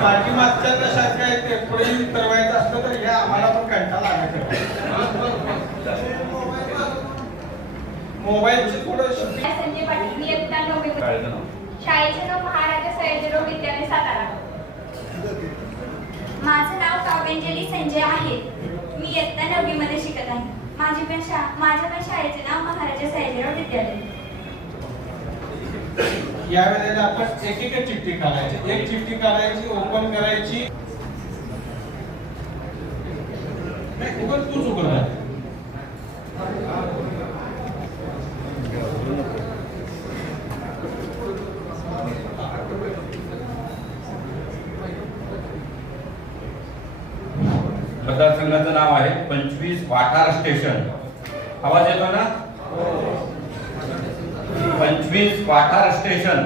पाठीमागच्या दशात काय ते पुढे करवायचं असतं तर ह्या आम्हाला पण कंटाळा आला. मोबाईलची थोडं संजय पाटील मी इयत्ता 9वी शाळेचे नाव महाराजा सयाजीराव विद्यालय सातारा. माझं नाव काव्यांजली संजय आहे. मी इयत्ता 9वी मध्ये शिकत आहे. माझ्या पण शाळेचे नाव महाराजा सयाजीराव विद्यालय. या वेळेला आपण एक एक चिठ्ठी काढायची, एक चिठ्ठी काढायची, ओपन करायची. तूच उघड मतदारसंघाचं नाव आहे 25 वाठार स्टेशन. आवाज येतो ना? 25 वाठार स्टेशन.